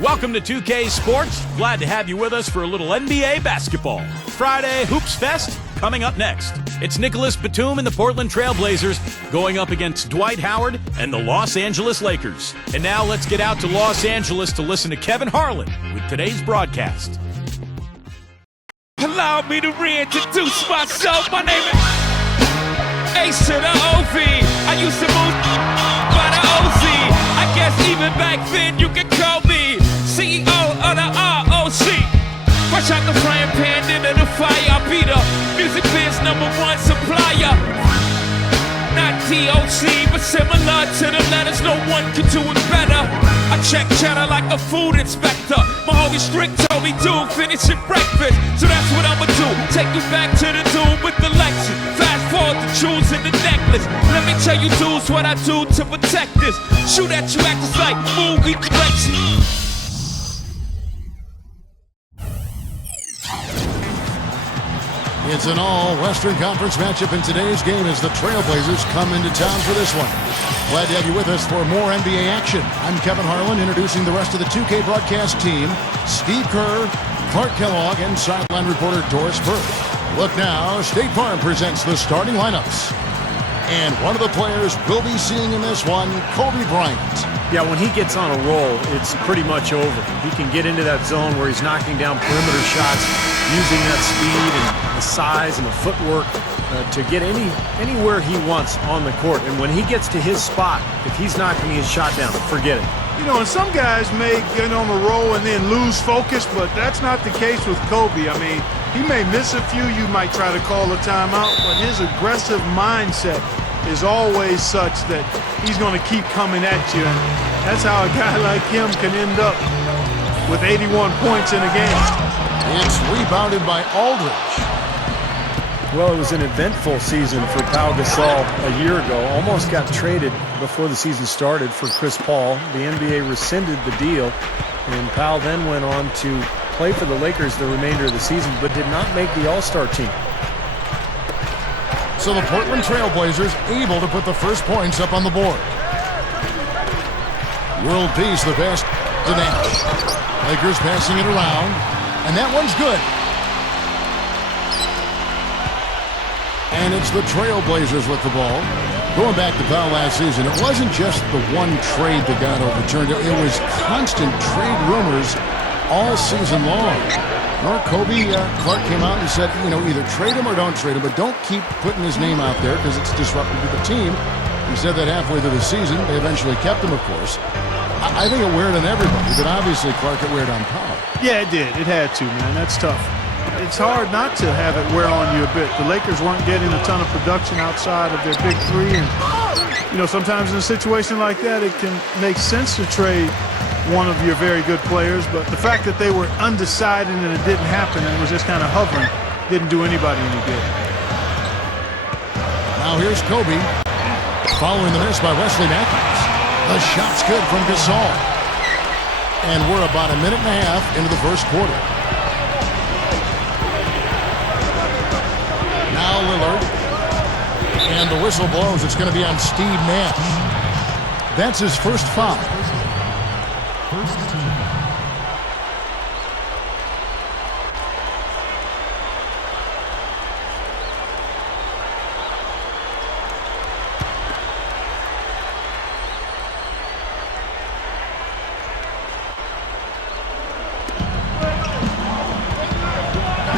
Welcome to 2K Sports. Glad to have you with us for a little NBA basketball. Friday Hoops Fest coming up next. It's Nicholas Batum and the Portland Trail Blazers going up against Dwight Howard and the Los Angeles Lakers. And now let's get out to Los Angeles to listen to Kevin Harlan with today's broadcast. Allow me to reintroduce myself. My name is Ace to the OV. I used to move by the OZ. I guess even back then you could call me CEO of the ROC. Fresh out the frying pan into the fire. I be the music biz #1 supplier. Not TOC, but similar to the letters. No one can do it better. I check cheddar like a food inspector. My homie Strick told me, dude, finish your breakfast. So that's what I'ma do. Take you back to the dude with the Lexus. Fast forward the jewels in the necklace. Let me tell you dudes what I do to protect this. Shoot at you actors like movie collection. It's an all-Western Conference matchup in today's game as the Trailblazers come into town for this one. Glad to have you with us for more NBA action. I'm Kevin Harlan, introducing the rest of the 2K broadcast team. Steve Kerr, Clark Kellogg, and sideline reporter Doris Burke. Look now, State Farm presents the starting lineups. And one of the players we'll be seeing in this one, Kobe Bryant. Yeah, when he gets on a roll, it's pretty much over. He can get into that zone where he's knocking down perimeter shots, using that speed and the size and the footwork to get anywhere he wants on the court. And when he gets to his spot, if he's knocking his shot down, forget it. You know, and some guys may get on a roll and then lose focus, but that's not the case with Kobe. I mean, he may miss a few. You might try to call a timeout, but his aggressive mindset is always such that he's going to keep coming at you. And that's how a guy like him can end up with 81 points in a game. It's rebounded by Aldridge. Well, it was an eventful season for Pau Gasol a year ago. Almost got traded before the season started for Chris Paul. The NBA rescinded the deal, and Pau then went on to play for the Lakers the remainder of the season, but did not make the All-Star team. So the Portland Trail Blazers able to put the first points up on the board. World Peace, the best to Nash. Lakers passing it around, and that one's good. And it's the Trailblazers with the ball. Going back to Pau last season, it wasn't just the one trade that got overturned. It was constant trade rumors all season long. Kobe, Clark came out and said, you know, either trade him or don't trade him, but don't keep putting his name out there because it's disruptive to the team. He said that halfway through the season. They eventually kept him, of course. I think it weared on everybody, but obviously Clark, it weared on Pau. Yeah, it did. It had to, man. That's tough. It's hard not to have it wear on you a bit. The Lakers weren't getting a ton of production outside of their big three. And, you know, sometimes in a situation like that, it can make sense to trade one of your very good players. But the fact that they were undecided and it didn't happen and it was just kind of hovering didn't do anybody any good. Now here's Kobe following the miss by Wesley Matthews. The shot's good from Gasol. And we're about a minute and a half into the first quarter. Now Lillard. And the whistle blows. It's going to be on Steve Nash. That's his first foul. First team.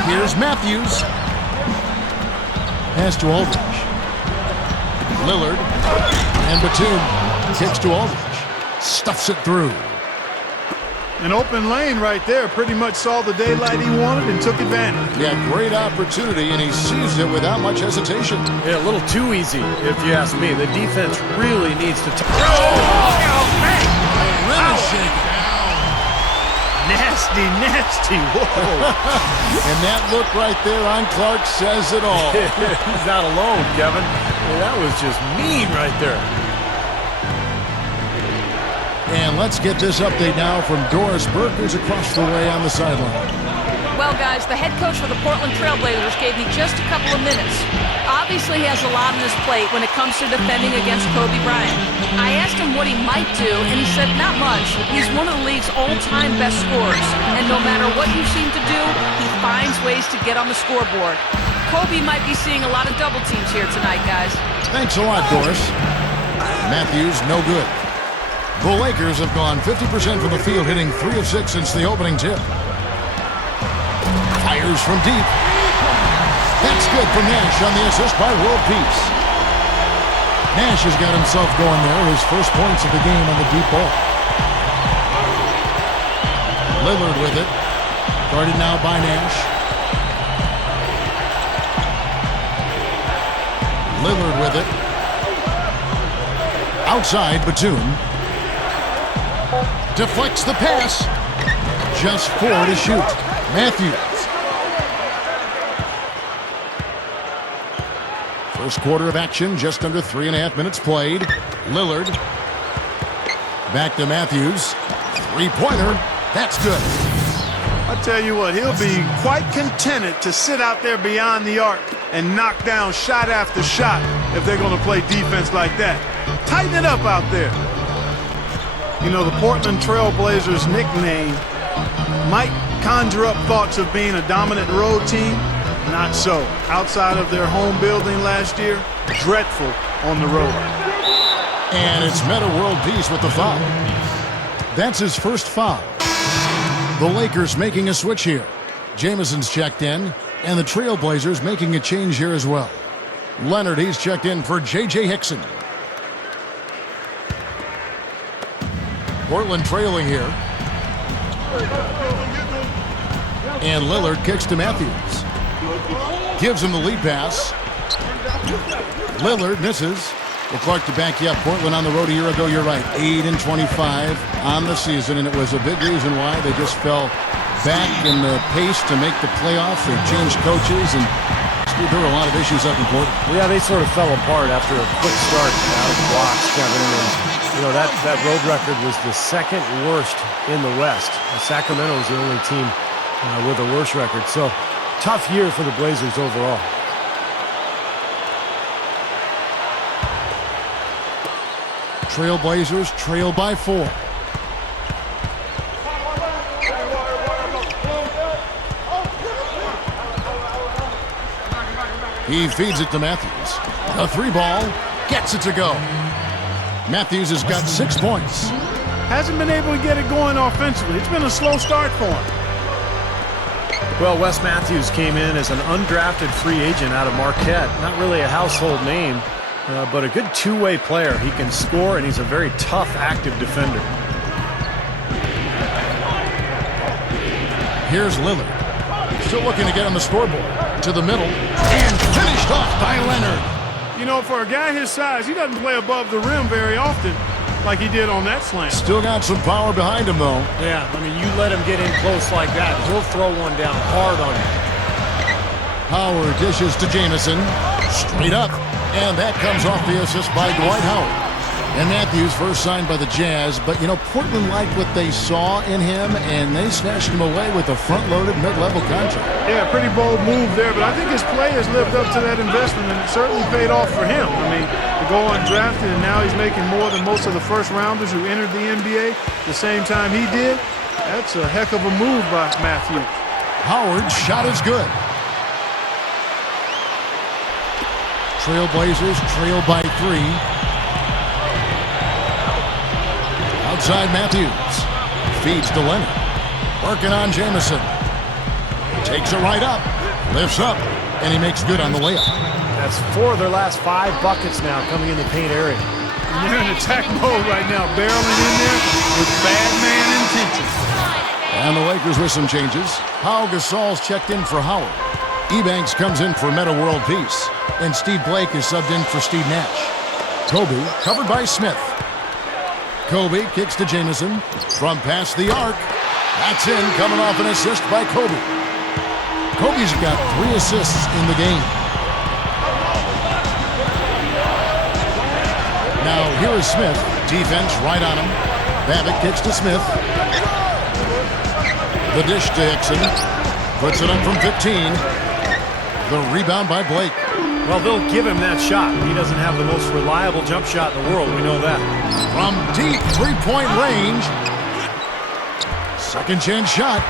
Here's Matthews. Pass to Aldridge. Lillard. And Batum kicks to Aldridge. Stuffs it through. An open lane right there. Pretty much saw the daylight he wanted and took advantage. Yeah, great opportunity, and he seized it without much hesitation. Yeah, a little too easy, if you ask me. The defense really needs to... Nasty, nasty. Whoa. And that look right there on Clark says it all. He's not alone, Kevin. That was just mean right there. And let's get this update now from Doris Burke, who's across the way on the sideline. Well, guys, the head coach for the Portland Trail Blazers gave me just a couple of minutes. Obviously, he has a lot on his plate when it comes to defending against Kobe Bryant. I asked him what he might do, and he said not much. He's one of the league's all-time best scorers, and no matter what you seem to do, he finds ways to get on the scoreboard. Kobe might be seeing a lot of double teams here tonight, guys. Thanks a lot, Doris. Matthews, no good. The Lakers have gone 50% from the field, hitting 3 of 6 since the opening tip. Fires from deep. That's good for Nash on the assist by World Peace. Nash has got himself going there, his first points of the game on the deep ball. Lillard with it. Guarded now by Nash. Lillard with it. Outside, Batum. Deflects the pass. Just 4 to shoot. Matthews. First quarter of action, just under 3.5 minutes played. Lillard. Back to Matthews. Three-pointer. That's good. I tell you what, he'll be quite contented to sit out there beyond the arc and knock down shot after shot if they're going to play defense like that. Tighten it up out there. You know, the Portland Trail Blazers nickname might conjure up thoughts of being a dominant road team. Not so. Outside of their home building last year, dreadful on the road. And it's Metta World Peace with the foul. That's his first foul. The Lakers making a switch here. Jamison's checked in, and the Trailblazers making a change here as well. Leonard, he's checked in for J.J. Hickson. Portland trailing here. And Lillard kicks to Matthews. Gives him the lead pass. Lillard misses. Well, Clark, to back you up, Portland on the road a year ago, you're right, 8-25 on the season, and it was a big reason why they just fell back in the pace to make the playoffs. They changed coaches, and Steve, there were a lot of issues up in Portland. Yeah, they sort of fell apart after a quick start out of the blocks, Kevin. And, you know, that road record was the second worst in the West. Sacramento was the only team with a worse record. So, tough year for the Blazers overall. Trailblazers trail by 4. He feeds it to Matthews. A 3-ball. Gets it to go. Matthews has got 6 points. Hasn't been able to get it going offensively. It's been a slow start for him. Well, Wes Matthews came in as an undrafted free agent out of Marquette. Not really a household name, but a good two-way player. He can score, and he's a very tough, active defender. Here's Lillard. Still looking to get on the scoreboard. To the middle. And finished off by Leonard. You know, for a guy his size, he doesn't play above the rim very often like he did on that slam. Still got some power behind him, though. Yeah, I mean, you let him get in close like that, he'll throw one down hard on you. Howard dishes to Jamison. Straight up. And that comes off the assist by Dwight Howard. And Matthews first signed by the Jazz, but, you know, Portland liked what they saw in him, and they snatched him away with a front-loaded mid-level contract. Yeah, pretty bold move there, but I think his play has lived up to that investment, and it certainly paid off for him. I mean, to go undrafted, and now he's making more than most of the first-rounders who entered the NBA the same time he did. That's a heck of a move by Matthews. Howard's shot is good. Trailblazers trail by 3. Outside Matthews. Feeds to Leonard. Working on Jamison. Takes it right up. Lifts up. And he makes good on the layup. That's 4 of their last 5 buckets now coming in the paint area. And they're in attack mode right now, barreling in there with bad man intentions. And the Lakers with some changes. Pau Gasol's checked in for Howard. Ebanks comes in for Metta World Peace. And Steve Blake is subbed in for Steve Nash. Kobe covered by Smith. Kobe kicks to Jamison from past the arc. That's in, coming off an assist by Kobe. Kobe's got 3 assists in the game. Now here is Smith. Defense right on him. Babbitt kicks to Smith. The dish to Hickson. puts it up from 15. The rebound by Blake. Well, they'll give him that shot. He doesn't have the most reliable jump shot in the world. We know that. From deep three-point range. Second chance shot.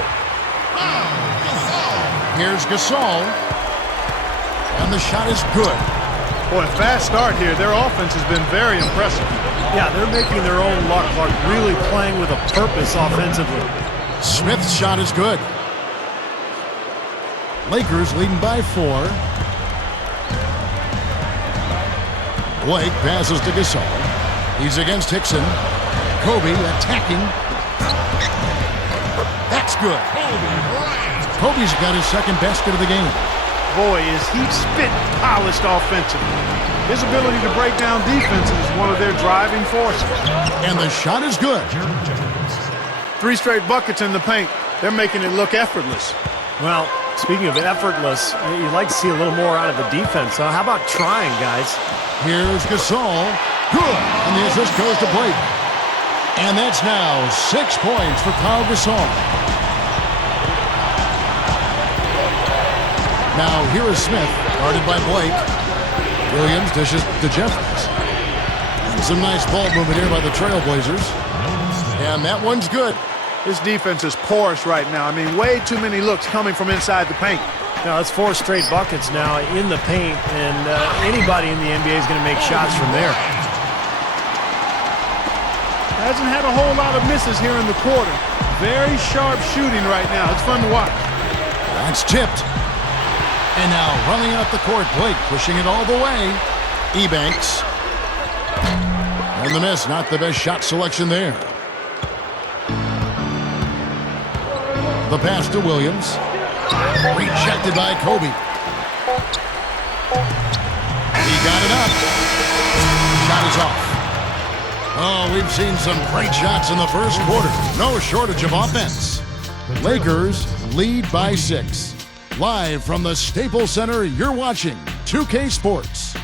Here's Gasol. And the shot is good. Boy, fast start here. Their offense has been very impressive. Yeah, they're making their own luck, Clark, really playing with a purpose offensively. Smith's shot is good. Lakers leading by 4. Blake passes to Gasol. He's against Hickson. Kobe attacking. That's good. Kobe's got his second basket of the game. Boy, is he spit polished offensively. His ability to break down defenses is one of their driving forces. And the shot is good. 3 straight buckets in the paint. They're making it look effortless. Well, speaking of effortless, you'd like to see a little more out of the defense. How about trying, guys? Here's Gasol. Good. And the assist goes to Blake. And that's now 6 points for Pau Gasol. Now here is Smith, guarded by Blake. Williams dishes to Jeffries. And some nice ball movement here by the Trailblazers. And that one's good. This defense is porous right now. I mean, way too many looks coming from inside the paint. Now, that's 4 straight buckets now in the paint, and anybody in the NBA is going to make shots from there. Hasn't had a whole lot of misses here in the quarter. Very sharp shooting right now. It's fun to watch. That's tipped. And now running up the court, Blake pushing it all the way. Ebanks. And the miss, not the best shot selection there. The pass to Williams. Rejected by Kobe. He got it up. Shot is off. Oh, we've seen some great shots in the first quarter. No shortage of offense. Lakers lead by 6. Live from the Staples Center, you're watching 2K Sports.